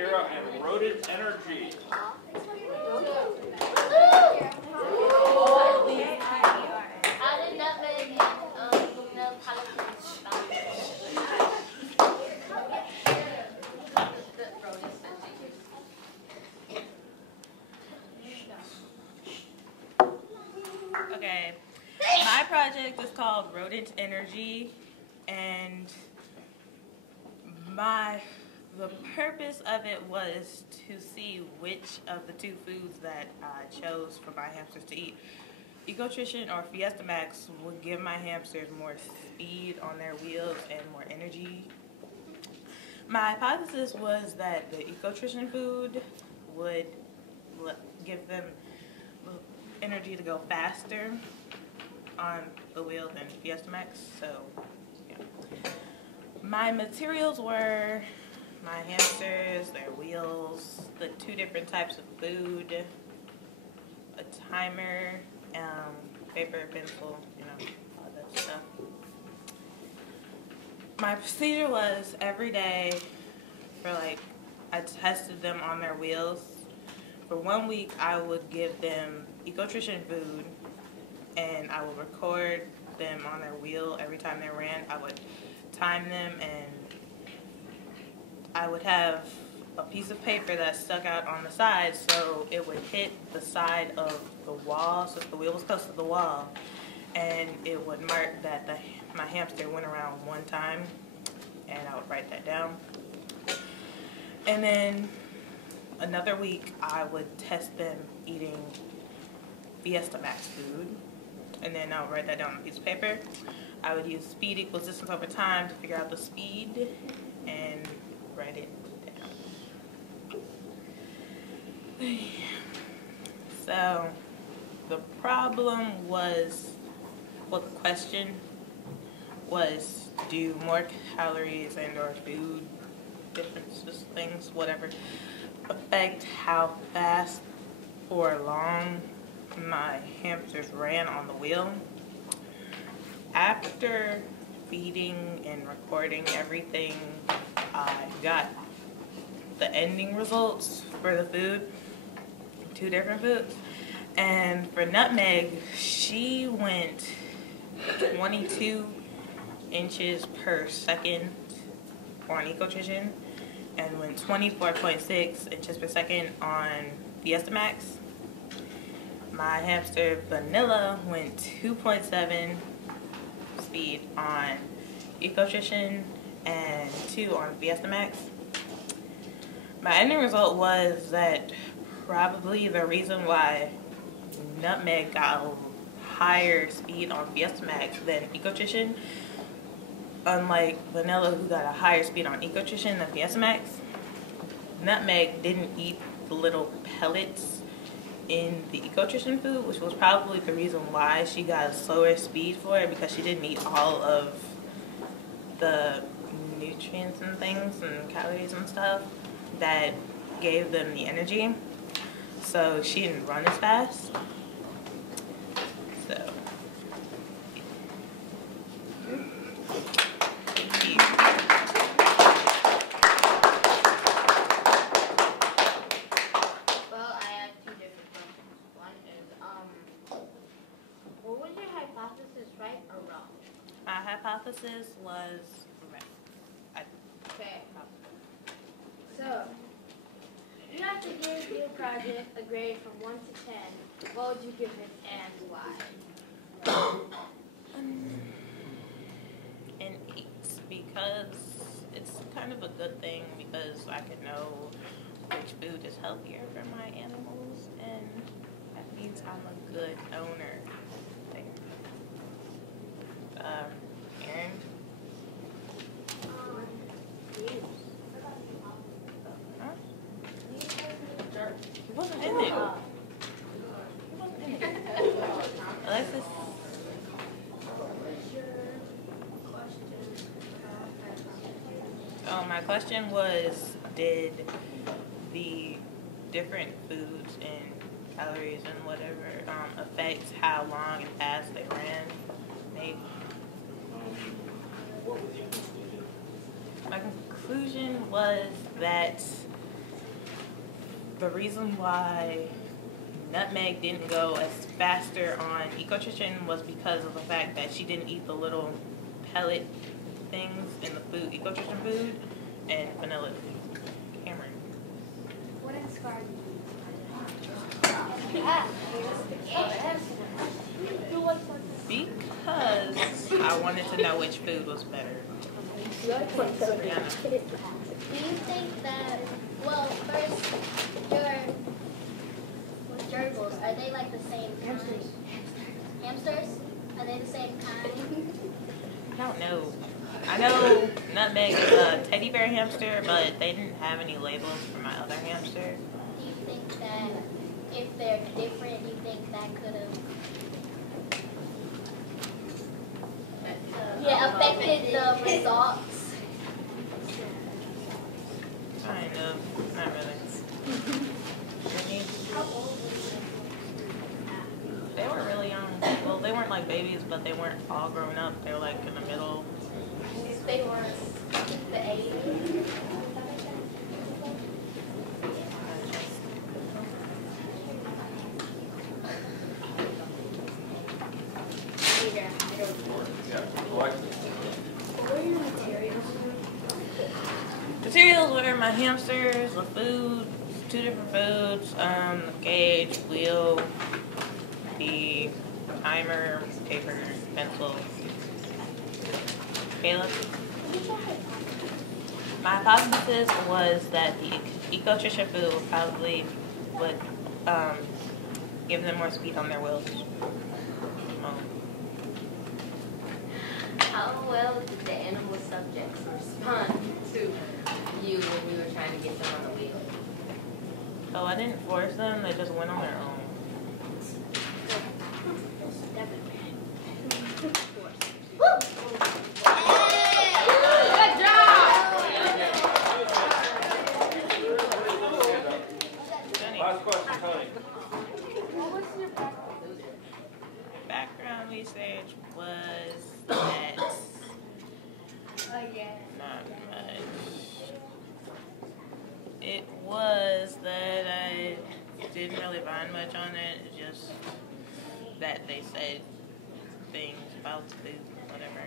Kira and rodent energy. Added nutmeg and milk, Okay, my project is called Rodent Energy, and the purpose of it was to see which of the two foods that I chose for my hamsters to eat. Ecotrition or Fiesta Max would give my hamsters more speed on their wheels and more energy. My hypothesis was that the Ecotrition food would give them energy to go faster on the wheel than Fiesta Max, so yeah. My materials were my hamsters, their wheels, the two different types of food, a timer, paper, pencil, all that stuff. My procedure was every day I tested them on their wheels. For 1 week, I would give them Ecotrition food, and I would record them on their wheel every time they ran. I would time them, and I would have a piece of paper that stuck out on the side so it would hit the side of the wall, so the wheel was close to the wall, and it would mark that my hamster went around 1 time, and I would write that down. And then another week I would test them eating Fiesta Max food, and then I would write that down on a piece of paper. I would use speed equals distance over time to figure out the speed and write it down. So the problem was, well, the question was, do more calories and or food differences, things, whatever, affect how fast or long my hamsters ran on the wheel? After feeding and recording everything, I got the ending results for the food, 2 different foods. And for Nutmeg, she went 22 inches per second on Ecotrition and went 24.6 inches per second on Fiesta Max. My hamster Vanilla went 2.7 speed on Ecotrition and 2 on Fiesta Max. My ending result was that probably the reason why Nutmeg got a higher speed on Fiesta Max than Ecotrition, unlike Vanilla, who got a higher speed on Ecotrition than Fiesta Max, Nutmeg didn't eat the little pellets in the Ecotrition food, which was probably the reason why she got a slower speed for it, because she didn't eat all of the nutrients and things and calories and stuff that gave them the energy. So she didn't run as fast. So my hypothesis was right. Okay. So, you have to give your project a grade from 1 to 10. What would you give it and why? An 8, because it's kind of a good thing, because I can know which food is healthier for my animals, and that means I'm a good owner. Aaron? Huh? He wasn't in it. Alexis? Oh, my question was, did the different foods and calories and whatever affect how long and fast they ran? My conclusion was that the reason why Nutmeg didn't go as faster on Ecotrition was because of the fact that she didn't eat the little pellet things in the food, Ecotrition food, and Vanilla Cameron. What inspired you? Because I wanted to know which food was better. Do you think that, well, first, your gerbils, are they like the same kind? Hamsters? Are they the same kind? I don't know. I know Nutmeg is a teddy bear hamster, but they didn't have any labels for my other hamster. Do you think that if they're different, do you think that could have affected the results? Kind of. Not really. They were really young. Well, they weren't like babies, but they weren't all grown up. They were like in the middle. They were the 80s. Materials were my hamsters, the food, 2 different foods, the cage, wheel, the timer, paper, pencil. Caleb? My hypothesis was that the Ecotrition food would probably give them more speed on their wheels. How well did the animal subjects respond to you when you were trying to get them on the wheel? Oh, I didn't force them, they just went on their own. Good job! Last question, Tony. Background research was that not much. It was that I didn't really find much on it, just that they said things about food, whatever.